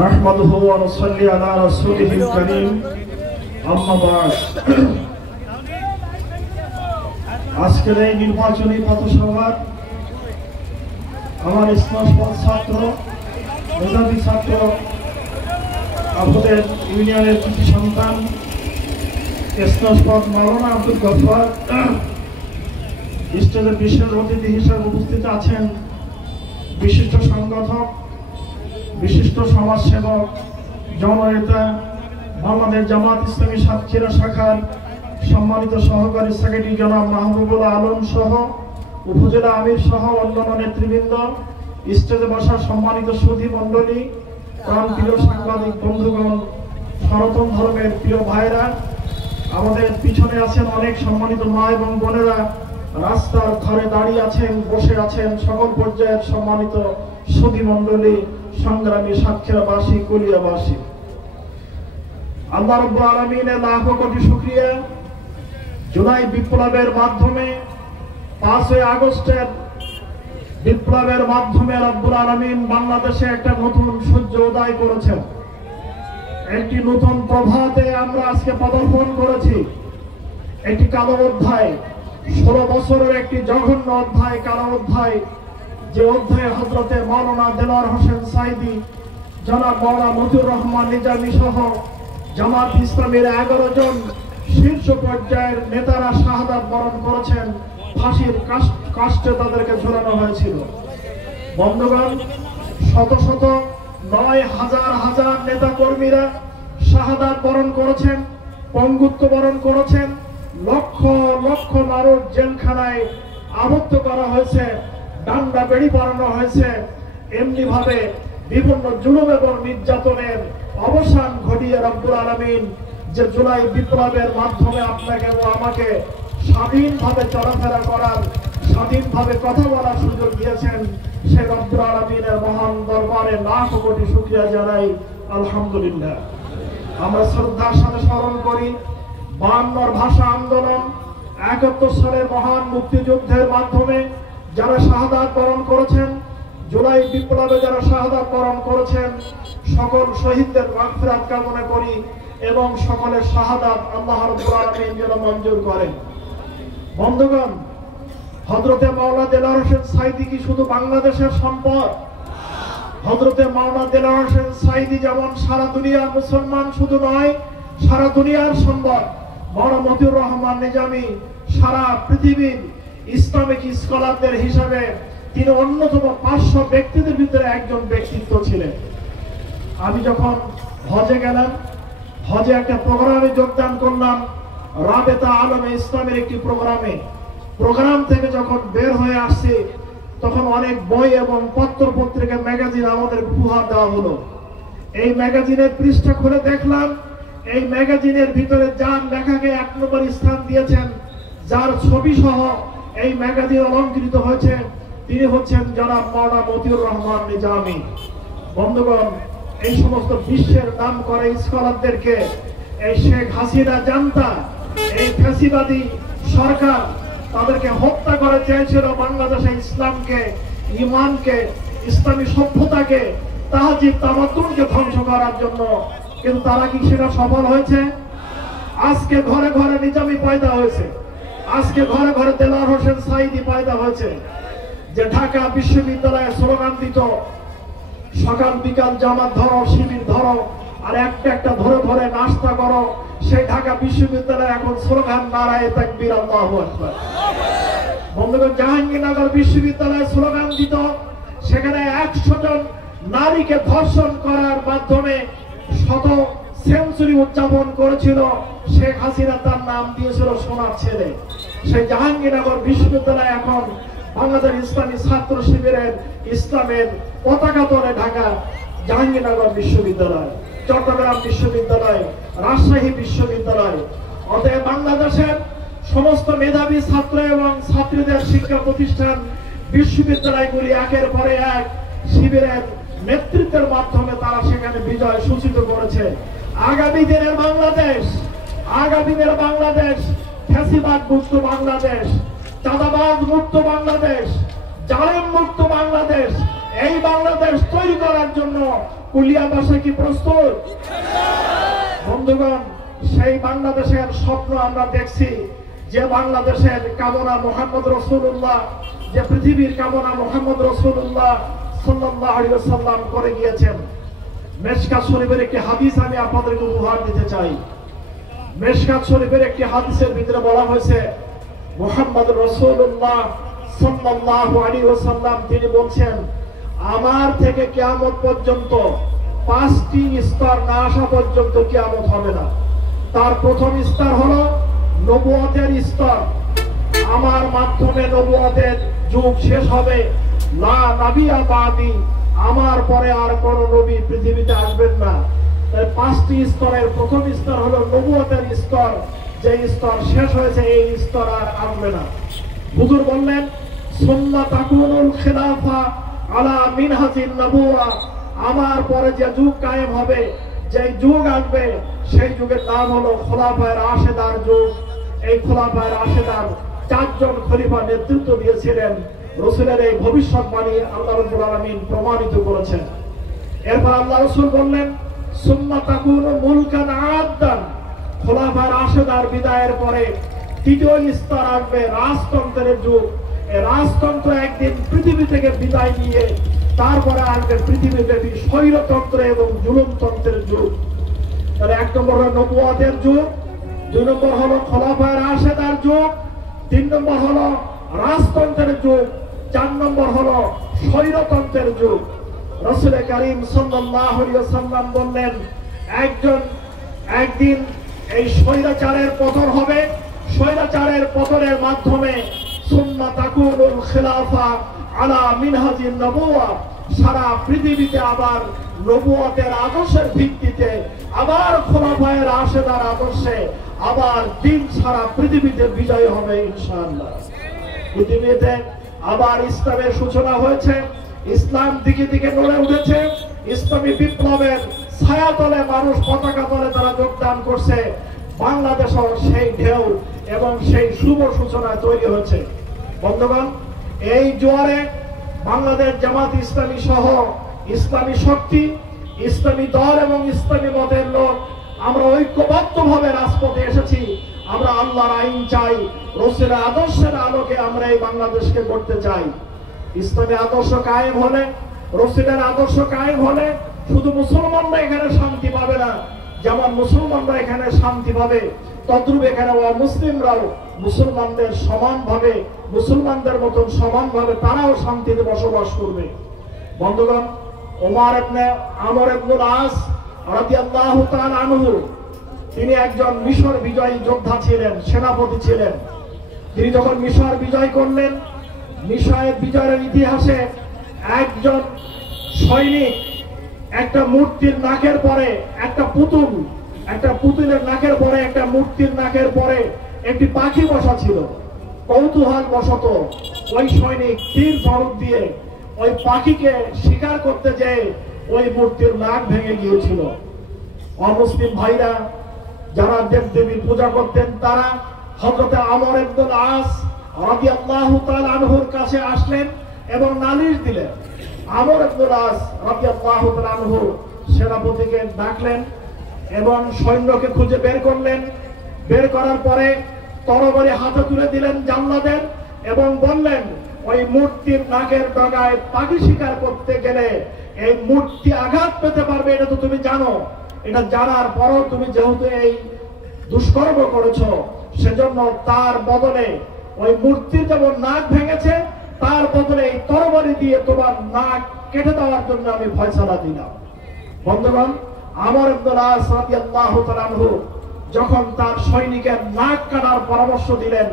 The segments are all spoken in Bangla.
نحمده ونصلي على رسوله الكريم أما بعد আজকের এই নির্বাচনী পথসভার আমার স্নাতক ছাত্র মেধাবী ছাত্র আমাদের ইউনিয়নের কৃষি সন্তান স্নাতক মাওলানা আব্দুল গফফার স্টেজের বিশেষ অতিথি হিসেবে উপস্থিত আছেন বিশিষ্ট সংগঠক বিশিষ্ট সমাজসেবক জননেতা বাংলাদেশ জামাত ইসলামী সাতক্ষীরা শাখার সম্মানিত সহকারী সেক্রেটারি জনাব মাহবুবুল আলম সহ উপজেলা আমির সহ অন্যান্য নেতৃবৃন্দ, স্টেজে বসা সম্মানিত সুধী মণ্ডলী, প্রাণপ্রিয় সাংবাদিক বন্ধুগণ, সনাতন ধর্মের প্রিয় ভাইরা, আমাদের পিছনে আছেন অনেক সম্মানিত মা এবং বোনেরা, রাস্তার ধারে দাঁড়িয়ে আছেন, বসে আছেন সকল পর্যায়ের সম্মানিত সুধী মণ্ডলী, সংগ্রামী সাতক্ষীরাবাসী, কুলিয়াবাসী, আল্লাহ রাব্বুল আলামিনের লাখ কোটি শুকরিয়া। জুলাই বিপ্লবের মাধ্যমে 5ই আগস্টের বিপ্লবের মাধ্যমে রব্বুল আলামিন বাংলাদেশে একটা নতুন সূর্য উদয় করেছেন। একটি নতুন প্রভাতে আমরা আজকে পদার্পণ করেছি। একটি কালো অধ্যায়, 16 বছরের একটি জঘন্য অধ্যায়, কালো অধ্যায়, যে অধ্যায়ে হযরতে মাওলানা দেলোয়ার হোসেন সাঈদী, জনাব মাওলানা মতিউর রহমান নিজামী সহ জামাত ইসলামের 11 জন শীর্ষ পর্যায়ের নেতারা শাহাদাত বরণ করেছেন। ফাঁসির কাস্টে তাদেরকে ঝোলানো হয়েছিল। বন্ধুগণ, শত শত নয় হাজার হাজার নেতা কর্মীরা শাহাদাত বরণ করেছেন, পঙ্গুত্ব বরণ করেছেন, লক্ষ লক্ষ মানুষ জেলখানায় আবদ্ধ করা হয়েছে, ডান্ডা বেড়ি পরানো হয়েছে। এমনি ভাবে বিভিন্ন জুলুম এবং নির্যাতনের অবসান ঘটিয়ে রব্বুল আলামিন যে জুলাই বিপ্লবের মাধ্যমে আপনাকে এবং আমাকে স্বাধীনভাবে চলাফেরা করার, স্বাধীনভাবে কথা বলার সুযোগ দিয়েছেন, সে রব্বুল আলামিনের মহান দরবারে লাখ কোটি শুকরিয়া জানাই, আলহামদুলিল্লাহ। আমরা শ্রদ্ধার সাথে স্মরণ করি 52 ভাষা আন্দোলন, 71 সালের মহান মুক্তিযুদ্ধের মাধ্যমে যারা শাহাদাত বরণ করেছেন, জুলাই বিপ্লবে যারা শাহাদাত বরণ করেছেন, সকল শহীদদের মাগফিরাত কামনা করি এবং সকলের শাহাদাত আল্লাহ রাব্বুল আলামিন যেন মঞ্জুর করেন। বন্ধুগণ, হযরতে মাওলানা দেলোয়ার হোসেন সাঈদী কি শুধু বাংলাদেশের সম্পদ? হযরতে মাওলানা দেলোয়ার হোসেন সাঈদী যেমন সারা দুনিয়ার মুসলমান শুধু নয়, সারা দুনিয়ার সম্পদ। মাওলানা মতিউর রহমান নিজামী সারা পৃথিবীর ইসলামিক স্কলারদের হিসাবে তিনি অন্যতম 500 ব্যক্তিদের ভিতরে একজন ব্যক্তিত্ব ছিলেন। আমি যখন হজে গেলাম, হজে একটা প্রোগ্রামে যোগদান করলাম, রাবেতা আলমে ইসলামের একটি প্রোগ্রাম থেকে যখন বের হয়ে আসছি, তখন অনেক বই এবং পত্র পত্রিকা ম্যাগাজিন আমাদের উপহার দেওয়া হলো। এই ম্যাগাজিনের পৃষ্ঠা খুলে দেখলাম, এই ম্যাগাজিনের ভিতরে যার লেখাকে 1 নম্বর স্থান দিয়েছেন, যার ছবি সহ এই ম্যাগাজিন অলঙ্কৃত হয়েছে, তিনি হচ্ছেন জনাব মাওলানা মতিউর রহমান নিজামী। বন্ধুগণ, এই সমস্ত বিশ্বের নাম করে স্কলারদেরকে এই শেখ হাসিনা জান্তা, এই ফ্যাসিবাদী সরকার তাদেরকে হত্যা করে চেয়েছিল বাংলাদেশে ইসলামকে, ইমানকে, ইসলামী সভ্যতাকে, তাহজিব তামাদ্দুনকে ধ্বংস করার জন্য। কিন্তু তারা কি সেটা সফল হয়েছে? আজকে ঘরে ঘরে নিজামী পয়দা হয়েছে, আজকে ঘরে ঘরে দেলোয়ার হোসেন সাঈদী পয়দা হয়েছে, যে ঢাকা বিশ্ববিদ্যালয়ে স্লোগান দিত, সকাল বিকাল জামাত ধরো, শিবির ধরো, আর একটা একটা ধরে ধরে নাস্তা করো। সেই ঢাকা বিশ্ববিদ্যালয়ে এখন স্লোগান নারায়ে তাকবীর, আল্লাহু আকবার। বন্ধুগণ, জাহাঙ্গীরনগর বিশ্ববিদ্যালয়ে স্লোগান দিত, সেখানে 100 জন নারীকে ধর্ষণ করার মাধ্যমে 100 সেঞ্চুরি উদযাপন করেছিল শেখ হাসিনা, তার নাম দিয়েছিল সোনার ছেলে। সেই জাহাঙ্গীরনগর বিশ্ববিদ্যালয় এখন বাংলাদেশ ইসলামী ছাত্র শিবিরের ইসলামের পতাকা তলে ঢাকা জাহাঙ্গীরনগর বিশ্ববিদ্যালয়, চট্টগ্রাম বিশ্ববিদ্যালয়, রাজশাহী বিশ্ববিদ্যালয়। অতএব বাংলাদেশের সমস্ত মেধাবী ছাত্র এবং ছাত্রীদের শিক্ষা প্রতিষ্ঠান, বিশ্ববিদ্যালয়গুলি একের পরে এক শিবিরের নেতৃত্বের মাধ্যমে তারা সেখানে বিজয় সূচিত করেছে। আগামী দিনের বাংলাদেশ ফ্যাসিবাদ মুক্ত বাংলাদেশ, চাঁদাবাজ মুক্ত বাংলাদেশ, জালেম মুক্ত বাংলাদেশ, এই বাংলাদেশ বাংলাদেশ তৈরি করার জন্য কুলিয়াবাসী কি প্রস্তুত? বন্ধুগণ, সেই বাংলাদেশের স্বপ্ন আমরা দেখছি, যে বাংলাদেশের কামনা মুহাম্মদ রাসূলুল্লাহ, যে পৃথিবীর কামনা মুহাম্মদ রাসূলুল্লাহ সাল্লাল্লাহু আলাইহি ওয়াসাল্লাম করে গিয়েছেন। মেশকাত শরীফের একটি হাদিস আমি আপনাদেরকে উপহার দিতে চাই। মেশকাত শরীফের একটি হাদিসের ভিতরে বলা হয়েছে, মুহাম্মদ রাসূলুল্লাহ সাল্লাল্লাহু আলাইহি ওয়াসাল্লাম তিনি বলছেন, আমার থেকে কিয়ামত পর্যন্ত 5টি স্তর না আসা পর্যন্ত কিয়ামত হবে না। তার প্রথম স্তর হলো নবুয়তের স্তর। আমার মাধ্যমে নবুয়তের যুগ শেষ হবে। লা নাবিয়া বাদি, আমার পরে আর কোন নবী পৃথিবীতে আসবেন না। তাই 5টি স্তরের প্রথম স্তর হলো নবুয়তের স্তর। যে স্তর শেষ হয়েছে এই স্তর আর আসবে না। হুজুর বললেন, সুন্নাত তাকুনুল খিলাফা আলা মিনহাজিন নবুয়া, আমার পরে যে যুগ কায়েম হবে, যে যুগ আসবে, সেই যুগের নাম হলো খোলাফায়ে রাশেদার যুগ। এই খোলাফায়ে রাশেদার 4 জন খলিফা নেতৃত্ব দিয়েছিলেন। রাসূলের এই ভবিষ্যৎবাণী আল্লাহ রাব্বুল আলামিন প্রমাণিত করেছেন। এরপর আল্লাহ রাসূল বললেন, সুন্নাত তাকুনু মুলকান আদান, খোলাফায়ে রাশেদার বিদায়ের পরে তৃতীয় স্তর আসবে রাজতন্ত্রের যুগ। এই রাজতন্ত্র একদিন পৃথিবী থেকে বিদায় নিয়ে তারপরে আসবে পৃথিবীব্যাপী স্বৈরতন্ত্র এবং জুলুমতন্ত্রের যুগ। তাহলে 1 নম্বর হলো নবুয়তের যুগ, 2 নম্বর হলো খোলাফায়ে রাশেদার যুগ, 3 নম্বর হলো রাজতন্ত্রের যুগ, 4 নম্বর হলো স্বৈরতন্ত্রের যুগ। রাসূল কারীম সাল্লাল্লাহু আলাইহি ওয়াসাল্লাম বললেন, একদিন এই স্বৈরাচারের পতন হবে। স্বৈরাচারের পতনের মাধ্যমে সুন্নাত তাকুনুল খিলাফা আলা মিনহাজিন নবুয়া, সারা পৃথিবীতে আবার নবুয়তের আদর্শের ভিত্তিতে, আবার খোলাফায়ে রাশেদার আদর্শে আবার দিন সারা পৃথিবীতে বিজয় হবে ইনশাআল্লাহ। পৃথিবীতে আবার ইসলামের সূচনা হয়েছে। ইসলাম দিকে দিকে নড়ে উঠেছে। ইসলামী বিপ্লবের ছায়াতলে মানুষ পতাকা তলে তারা যোগদান করছে। বাংলাদেশও সেই ঢেউ এবং সেই শুভ সূচনা তৈরি হয়েছে। বন্ধুগণ, এই জোয়ারে বাংলাদেশ জামাত ইসলামী সহ ইসলামী শক্তি, ইসলামী দল এবং ইসলামী মতের লোক আমরা ঐক্যবদ্ধভাবে রাজপথে এসেছি। আমরা আল্লাহর আইন চাই, রাসূলের আদর্শের আলোকে আমরা এই বাংলাদেশকে গড়তে চাই। ইসলামী আদর্শ কায়েম হলে, রাসূলের আদর্শ কায়েম হলে শুধু মুসলমানরা এখানে শান্তি পাবে না। যেমন মুসলমানরা এখানে শান্তি পাবে, তদ্রূপ এখানে অমুসলিমরাও মুসলমানদের সমানভাবে, মুসলমানদের মতন সমানভাবে তারাও শান্তিতে বসবাস করবে। বন্ধুগণ, আমর ইবনুল আস রাদিয়াল্লাহু তাআলা আনহু, তিনি একজন মিশর বিজয়ী যোদ্ধা ছিলেন, সেনাপতি ছিলেন। তিনি যখন মিশর বিজয় করলেন, মিশরের বিজয়ের ইতিহাসে একজন সৈনিক একটা মূর্তির নাকের পরে একটা পুতুলের নাকের পরে একটা মূর্তির নাকের পরে একটি পাখি বসা ছিল। কৌতূহল বশত ওই সৈনিক তীর ধনুক দিয়ে ওই পাখিকে শিকার করতে যেয়ে ওই মূর্তির নাক ভেঙে গিয়েছিল। অমুসলিম ভাইরা যারা দেবদেবীর পূজা করতেন, তারা হযরত আমর ইবনুল আস রাদিয়াল্লাহু তাআলা আনহুর কাছে আসলেন এবং নালিশ দিলেন। আমর ইবনুল আস রাদিয়াল্লাহু তাআলা আনহু সেনাপতিকে ডাকলেন এবং সৈন্যকে খুঁজে বের করলেন। বের করার পরে তরবারি হাতে তুলে দিলেন জাল্লাদের এবং বললেন, ওই মূর্তির নাকের ডগায় পাখি শিকার করতে গেলে এই মূর্তি আঘাত পেতে পারবে, এটা তো তুমি জানো। এটা জানার পরও তুমি যেহেতু এই দুষ্কর্ম করেছো, সেজন্য তার বদলে ওই মূর্তির যেমন নাক ভেঙেছে, তার বদলে এই তরবারি দিয়ে তোমার নাক কেটে দেওয়ার জন্য আমি ফয়সালা দিলাম। বন্ধুগণ, আমর ইবনুল আস রাদিয়াল্লাহু তাআলা আনহু যখন তার সৈনিকের নাক কাটার পরামর্শ দিলেন,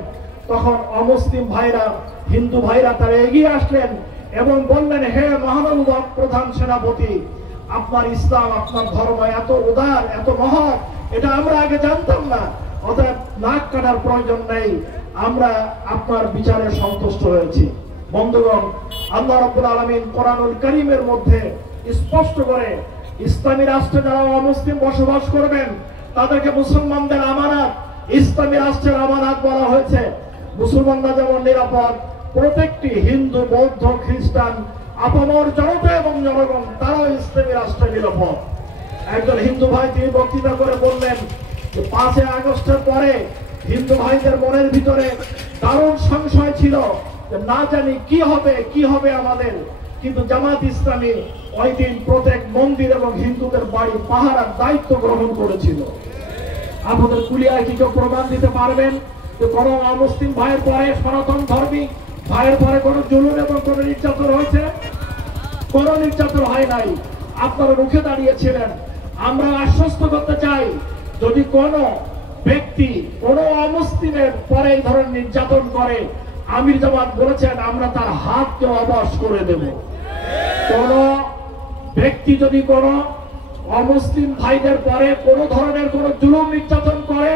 তখন অমুসলিম ভাইরা, হিন্দু ভাইরা তারা এগিয়ে আসলেন এবং বললেন, হে মহানুভব প্রধান সেনাপতি, আপনার ইসলাম, আপনার ধর্ম এত উদার, এত মহৎ, এটা আমরা আগে জানতাম না। অতএব নাক কাটার প্রয়োজন নেই, আমরা আপনার বিচারে সন্তুষ্ট হয়েছি। বন্ধুগণ, আল্লাহ রাব্বুল আলামিন কোরআনুল কারীমের মধ্যে স্পষ্ট করে ইসলামী রাষ্ট্রে যারা অমুসলিম বসবাস করবেন তাদেরকে মুসলমানদের আমানত, ইসলামী রাষ্ট্রের আমানত বলা হয়েছে। মুসলমানরা যেমন নিরাপদ, প্রত্যেকটি হিন্দু, বৌদ্ধ, খ্রিস্টান আপামর জনতা এবং জনগণ তারাও ইসলামী রাষ্ট্রে নিরাপদ। একজন হিন্দু ভাই তিনি বক্তৃতা করে বললেন যে 5 আগস্টের পরে হিন্দু ভাইদের মনের ভিতরে দারুণ সংশয় ছিল যে না জানি কি হবে আমাদের, কিন্তু জামাত ইসলামী ওই দিন প্রত্যেক মন্দির এবং হিন্দুদের বাড়ি পাহারার দায়িত্ব গ্রহণ করেছিল। আপনাদের কুলিয়ায় কি কেউ প্রমাণ দিতে পারবেন যে কোনো অমুসলিম ভাইয়ের পরে, সনাতন ধর্মী ভাইয়ের পরে কোনো জুলুম এবং কোনো নির্যাতন হয়েছে? কোনো নির্যাতন হয় নাই। আপনারা রুখে দাঁড়িয়েছিলেন। আমরা আশ্বস্ত করতে চাই, যদি কোনো ব্যক্তি কোনো অমুসলিমের পরে এই ধরনের নির্যাতন করে, আমির জামাত বলেছেন আমরা তার হাতকে অবশ করে দেব। কোন ব্যক্তি যদি কোনো অমুসলিম ভাইদের পরে কোনো ধরনের কোনো জুলুম নির্যাতন করে,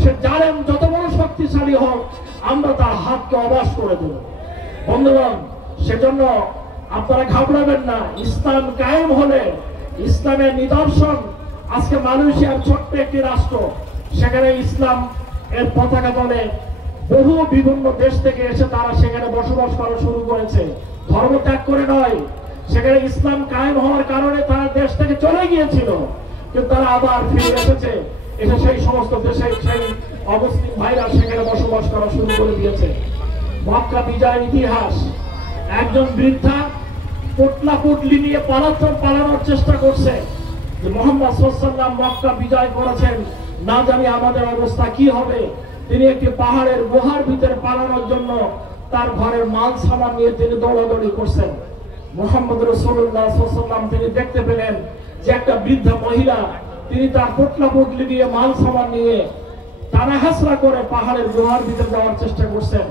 সে জালেম যত বড় শক্তিশালী হোক, আমরা তার হাতকে অবশ করে দেব। বন্ধুগণ, সেজন্য আপনারা ঘাবড়াবেন না। ইসলাম কায়েম হলে, ইসলামের নিদর্শন, আজকে মালয়েশিয়ার ছোট্ট একটি রাষ্ট্র, সেখানে ইসলাম এর পতাকা তলে বহু বিভিন্ন দেশ থেকে এসে তারা সেখানে বসবাস করা শুরু করেছে, ধর্ম ত্যাগ করে নয়। সেখানে ইসলাম কায়েম হওয়ার কারণে তারা দেশ থেকে চলে গিয়েছিল, কিন্তু তারা আবার ফিরে এসেছে। এসে সেই সমস্ত দেশে সেই অমুসলিম ভাইরা সেখানে বসবাস করা শুরু করে দিয়েছে। মক্কা বিজয়ের ইতিহাস, একজন বৃদ্ধা পোটলা পুটলি নিয়ে পালানোর চেষ্টা করছে যে মুহাম্মদ সাল্লাল্লাহু আলাইহি ওয়াসাল্লাম মক্কা বিজয় করেছেন, না জানি আমাদের অবস্থা কি হবে। তিনি একটি পাহাড়ের গুহার ভিতরে পালানোর জন্য তার ঘরের মাল সামান নিয়ে তিনি দৌড়াদৌড়ি করছেন। মুহাম্মদ রাসূলুল্লাহ সাল্লাল্লাহু আলাইহি ওয়াসাল্লাম তিনি দেখতে পেলেন যে একটা বৃদ্ধা মহিলা, তিনি তার পোটলা পুটলি নিয়ে মাল সামান নিয়ে টানা হাসরা করে পাহাড়ের গুহার ভিতরে যাওয়ার চেষ্টা করছেন।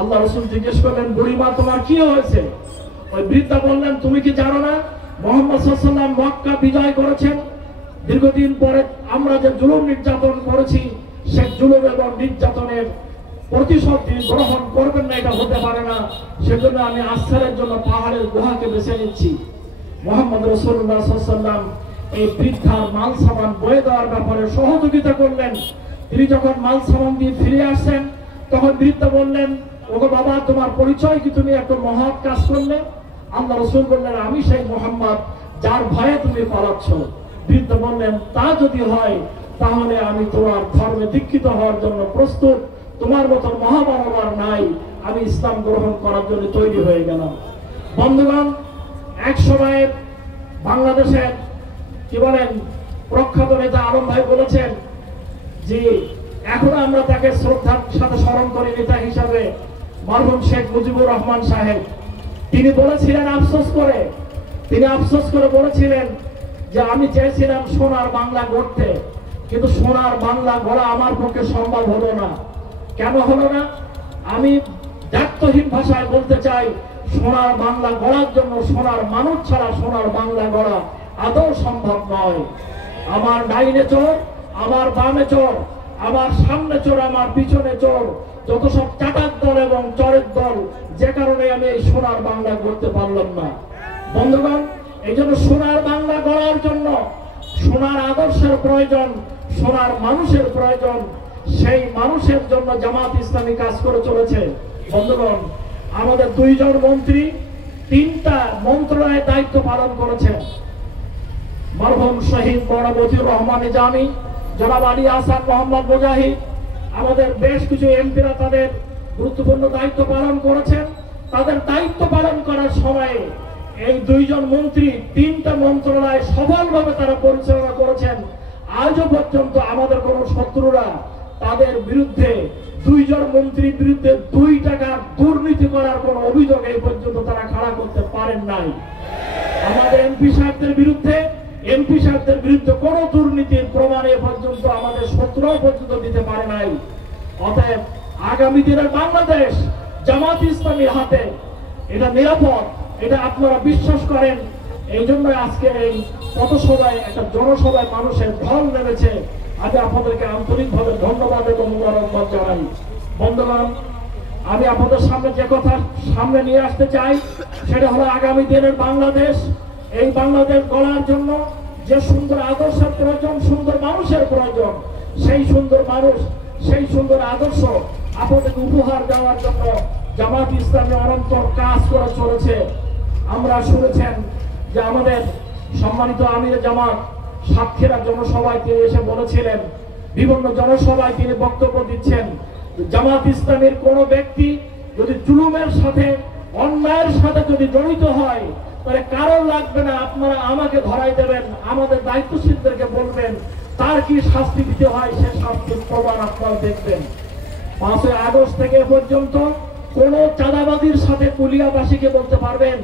আল্লাহ রাসূল জিজ্ঞেস করলেন, বুড়িমা তোমার কি হয়েছে? ওই বৃদ্ধা বললেন, তুমি কি জানো না মুহাম্মদ সাল্লাল্লাহু আলাইহি ওয়াসাল্লাম মক্কা বিজয় করেছেন? দীর্ঘদিন পরে আমরা যে জুলুম নির্যাতন করেছি, সেই জুলুম এবং নির্যাতনের প্রতিশোধ তিনি গ্রহণ করবেন না, এটা হতে পারে না। সেজন্য আমি আশ্রয়ের জন্য পাহাড়ের গুহাকে বেছে নিচ্ছি। মুহাম্মদ রাসূলুল্লাহ সাল্লাল্লাহু আলাইহি ওয়াসাল্লাম এই বৃদ্ধার মাল সামান বয়ে দেওয়ার ব্যাপারে সহযোগিতা করলেন। তিনি যখন মাল সামান দিয়ে ফিরে আসছেন, তখন বৃদ্ধা বললেন, ওগো বাবা, তোমার পরিচয় কি? তুমি একটা মহৎ কাজ করলে। আল্লাহ রাসূল বললেন, আমি সেই মুহাম্মদ যার ভয়ে তুমি পালাচ্ছ। বৃদ্ধা বললেন, তা যদি হয় তাহলে আমি তোমার ধর্মে দীক্ষিত হওয়ার জন্য প্রস্তুত। তোমার মতো মহামানব আর নাই, আমি ইসলাম গ্রহণ করার জন্য তৈরি হয়ে গেলাম। বন্ধুগণ, এক সময়ে বাংলাদেশের কি বলেন প্রখ্যাত নেতা আলম ভাই বলেছেন যে এখন আমরা তাকে শ্রদ্ধার সাথে স্মরণ করি নেতা হিসাবে, মরহুম শেখ মুজিবুর রহমান সাহেব। তিনি বলেছিলেন তিনি আফসোস করে বলেছিলেন যে আমি চেয়েছিলাম সোনার বাংলা গড়তে, কিন্তু সোনার বাংলা গড়া আমার পক্ষে সম্ভব হলো না। কেন হলো না? আমি দায়িত্বহীন ভাষায় বলতে চাই, সোনার বাংলা গড়ার জন্য সোনার মানুষ ছাড়া সোনার বাংলা গড়া আদৌ সম্ভব নয়। আমার ডাইনে চোর, আমার বামে চোর, আমার সামনে চোর, আমার পিছনে চোর, যত সব চাটার দল এবং চরের দল, যে কারণে আমি এই সোনার বাংলা গড়তে পারলাম না। বন্ধুগণ, এই জন্য সোনার বাংলা গড়ার জন্য সোনার আদর্শের প্রয়োজন, সোনার মানুষের প্রয়োজন। সেই মানুষের জন্য জামাত ইসলামী কাজ করে চলেছে। বন্ধুগণ, আমাদের 2 জন মন্ত্রী 3টা মন্ত্রণালয়ের দায়িত্ব পালন করেছেন। মরহুম শহীদ মওলানা মতিউর রহমান নিজামী, জনাব আলী আহসান মোহাম্মদ মুজাহিদ, আমাদের বেশ কিছু এমপিরা তাদের গুরুত্বপূর্ণ দায়িত্ব পালন করেছেন। তাদের দায়িত্ব পালন করার সময়ে এই 2 জন মন্ত্রী 3টা মন্ত্রণালয় সফলভাবে তারা পরিচালনা করেছেন। আজও পর্যন্ত আমাদের কোন শত্রুরা তাদের বিরুদ্ধে, 2 জন মন্ত্রীর বিরুদ্ধে 2 টাকার দুর্নীতি করার কোন অভিযোগ এই পর্যন্ত তারা খাড়া করতে পারেন নাই। আমাদের এমপি সাহেবদের বিরুদ্ধে কোন দুর্নীতির প্রমাণ এ পর্যন্ত আমাদের শত্রুও পর্যন্ত দিতে পারে নাই। অতএব আগামী দিনের বাংলাদেশ জামাত ইসলামীর হাতে, এটা নিরাপদ, এটা আপনারা বিশ্বাস করেন। এই জন্য আজকে এই পথসভায়, একটা জনসভায় মানুষের ঢল নেমেছে। আমি আপনাদেরকে আন্তরিকভাবে ধন্যবাদ এবং মুবারকবাদ জানাই। বন্ধুগণ, আমি আপনাদের সামনে যে কথা সামনে নিয়ে আসতে চাই, সেটা হলো আগামী দিনের বাংলাদেশ। এই বাংলাদেশ গড়ার জন্য যে সুন্দর আদর্শের প্রয়োজন, সুন্দর মানুষের প্রয়োজন, সেই সুন্দর মানুষ, সেই সুন্দর আদর্শ আপনাদেরকে উপহার দেওয়ার জন্য জামাত ইসলামী অনন্তর কাজ করে চলেছে। আমরা শুনেছেন যে আমাদের সম্মানিত আমির জামাত সাতক্ষীরা জনসভায় তিনি এসে বলেছিলেন, বিভিন্ন জনসভায় তিনি বক্তব্য দিচ্ছেন, জামাত ইসলামের কোন ব্যক্তি যদি জুলুমের সাথে অন্যায়ের সাথে যদি জড়িত হয় তাহলে কারণ লাগবে না, আপনারা আমাকে ধরাই দেবেন, আমাদের দায়িত্বশীলদেরকে বলবেন, তার কি শাস্তি দিতে হয় সে শাস্তির প্রমাণ আপনারা দেখবেন। 5 আগস্ট থেকে পর্যন্ত কোন চাঁদাবাজির সাথে কুলিয়াবাসীকে বলতে পারবেন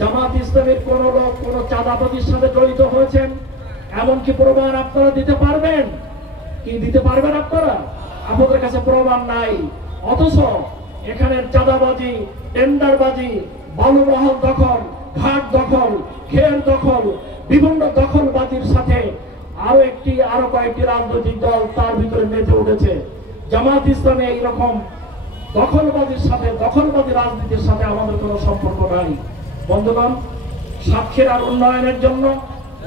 জামাত ইসলামের কোন লোক কোন চাঁদাবাজির সাথে জড়িত হয়েছেন? এমনকি প্রমাণ আপনারা দিতে পারবেন কি? দিতে পারবেন আপনারা? আপনাদের কাছে প্রমাণ নাই। অথচ এখানে চাঁদাবাজি, টেন্ডারবাজি, বালুমহল দখল, ঘাট দখল, খের দখল, বিভিন্ন দখলবাজির সাথে আরো কয়েকটি রাজনৈতিক দল তার ভিতরে মেতে উঠেছে। জামাত ইসলামে এইরকম দখলবাজির সাথে, দখলবাজি রাজনীতির সাথে আমাদের কোনো সম্পর্ক নাই। বন্ধুগণ, সাতক্ষীরার উন্নয়নের জন্য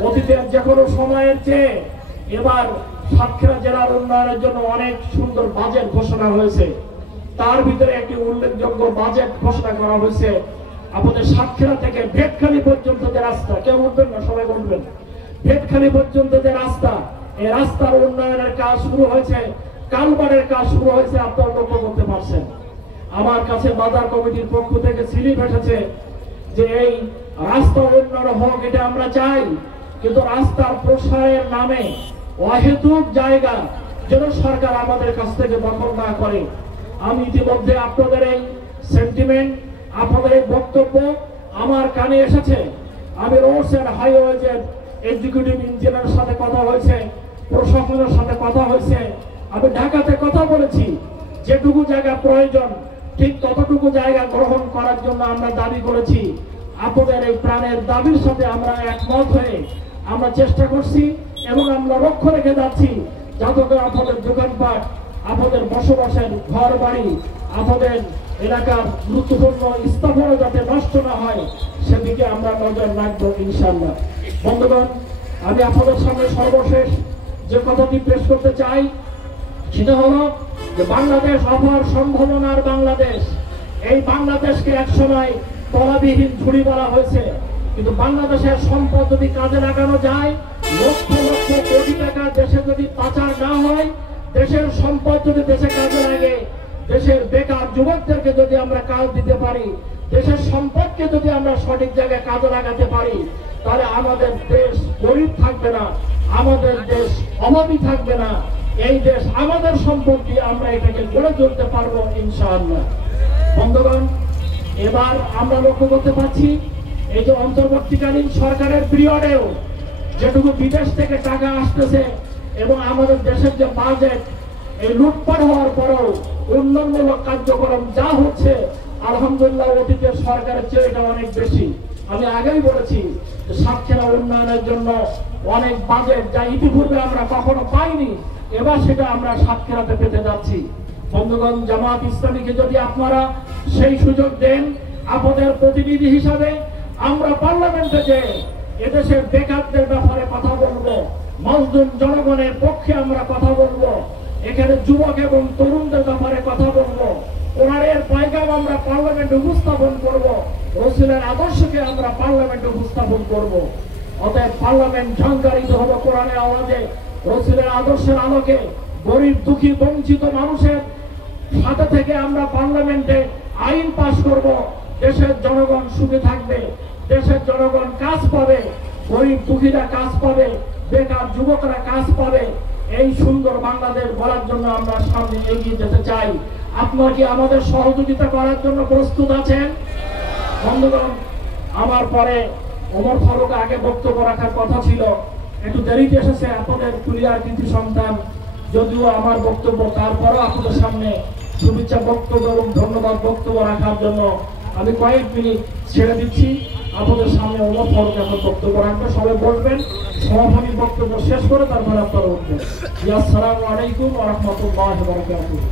অতীতের যে কোনো সময়ের চেয়ে এবার সাতক্ষীরা জেলার উন্নয়নের জন্য অনেক সুন্দর বাজেট ঘোষণা হয়েছে। তার ভিতরে একটি উল্লেখযোগ্য বাজেট ঘোষণা করা হয়েছে আমাদের সাতক্ষীরা থেকে ভেটখালি পর্যন্ত যে রাস্তা, কেউ উঠবেন না, সবাই উঠবেন, ভেটখালি পর্যন্ত যে রাস্তা, এই রাস্তার উন্নয়নের কাজ শুরু হয়েছে, কালবারের কাজ শুরু হয়েছে, আপনারা লক্ষ্য করতে পারছেন। আমার কাছে বাজার কমিটির পক্ষ থেকে স্লিপ এসেছে যে এই রাস্তার উন্নয়ন হোক, এটা আমরা চাই, কিন্তু রাস্তার প্রসারের নামে অহেতুক জায়গা যেন সরকার আমাদের কাছ থেকে দখল না করে। আমি ইতিমধ্যে আপনাদের এই সেন্টিমেন্ট, আপনাদের এই বক্তব্য আমার কানে এসেছে। আমি রোডস এন্ড হাইওয়েজের এক্সিকিউটিভ ইঞ্জিনিয়ারের সাথে কথা হয়েছে, প্রশাসনের সাথে কথা হয়েছে, আমি ঢাকাতে কথা বলেছি, যেটুকু জায়গা প্রয়োজন ঠিক ততটুকু জায়গা গ্রহণ করার জন্য আমরা দাবি করেছি। আপনাদের এই প্রাণের দাবির সাথে আমরা একমত হয়ে আমরা চেষ্টা করছি এবং আমরা লক্ষ্য রেখে যাচ্ছি যাতে করে আপনাদের দোকানপাট, আপনাদের বসবাসের ঘর বাড়ি, আপনাদের এলাকার গুরুত্বপূর্ণ স্থাপনা যাতে নষ্ট না হয় সেদিকে আমরা নজর রাখবো ইনশাআল্লাহ। বন্ধুগণ, আমি আপনাদের সামনে সর্বশেষ যে কথাটি পেশ করতে চাই সেটা হলো যে বাংলাদেশ অপার সম্ভাবনার বাংলাদেশ। এই বাংলাদেশকে একসময় তলাবিহীন ঝুড়ি বলা হয়েছে, কিন্তু বাংলাদেশের সম্পদ যদি কাজে লাগানো যায়, লক্ষ লক্ষ কোটি টাকা দেশে যদি পাচার না হয়, দেশের সম্পদ যদি দেশে কাজে লাগে, দেশের বেকার যুবকদেরকে যদি আমরা কাজ দিতে পারি, দেশের সম্পদকে যদি আমরা সঠিক জায়গায় কাজে লাগাতে পারি, তাহলে আমাদের দেশ গরিব থাকবে না, আমাদের দেশ অভাবী থাকবে না। এই দেশ আমাদের সম্পত্তি, আমরা এটাকে গড়ে তুলতে পারবো ইনশাআল্লাহ। বন্ধুগণ, এবার আমরা লক্ষ্য করতে পারছি এই যে অন্তর্বর্তীকালীন সরকারের পিরিয়ডেও যেটুকু বিদেশ থেকে টাকা আসতেছে এবং আমাদের দেশের যে বাজেট, এই লুটপাট হওয়ার পরেও উন্নয়নমূলক কার্যক্রম যা হচ্ছে, আলহামদুলিল্লাহ অতীতের সরকারের চেয়ে এটা অনেক বেশি। আমি আগেই বলেছি সাতক্ষীরা উন্নয়নের জন্য অনেক বাজেট যা ইতিপূর্বে আমরা কখনো পাইনি, এবার সেটা আমরা সাতক্ষীরাতে পেতে যাচ্ছি। বন্ধুগণ, জামাত ইসলামীকে যদি আপনারা সেই সুযোগ দেন, আপনাদের প্রতিনিধি হিসাবে আমরা পার্লামেন্টে যে এদেশের বেকারদের ব্যাপারে কথা বলবো, মজদুর জনগণের পক্ষে আমরা কথা বলবো, এখানে যুবক এবং তরুণদের ব্যাপারে কথা বলবো, কোরআনের পয়গাম আমরা পার্লামেন্টে উপস্থাপন করব, রাসূলের আদর্শকে আমরা পার্লামেন্টে উপস্থাপন করব। অতএব পার্লামেন্ট ঝংকারিত হবে কোরআনের আওয়াজে, রাসূলের আদর্শের আলোকে। গরিব দুঃখী বঞ্চিত মানুষের সাথে থেকে আমরা পার্লামেন্টে আইন পাশ করব, দেশের জনগণ সুখে থাকবে, দেশের জনগণ কাজ পাবে, গরিব দুঃখীরা কাজ পাবে, বেকার যুবকরা কাজ পাবে। এই সুন্দর বাংলাদেশ গড়ার জন্য আমরা সামনে এগিয়ে যেতে চাই। আপনারা কি আমাদের সহযোগিতা করার জন্য প্রস্তুত আছেন? বন্ধুগণ, আমার পরে ওমর ফারুক আগে বক্তব্য রাখার কথা ছিল, একটু দেরিতে এসেছে, আপনাদের কুলিয়ার কৃতি সন্তান, যদিও আমার বক্তব্য, তারপরও আপনাদের সামনে শুভেচ্ছা বক্তব্য এবং ধন্যবাদ বক্তব্য রাখার জন্য আমি কয়েক মিনিট ছেড়ে দিচ্ছি। আপনাদের সামনে ওমর ফারুক এখন বক্তব্য রাখবে, সবাই বলবেন, সভাপতির বক্তব্য শেষ করে তারপরে আপনারা উঠবেন। আসসালামু আলাইকুম ওয়া রাহমাতুল্লাহি ওয়া বারাকাতুহু।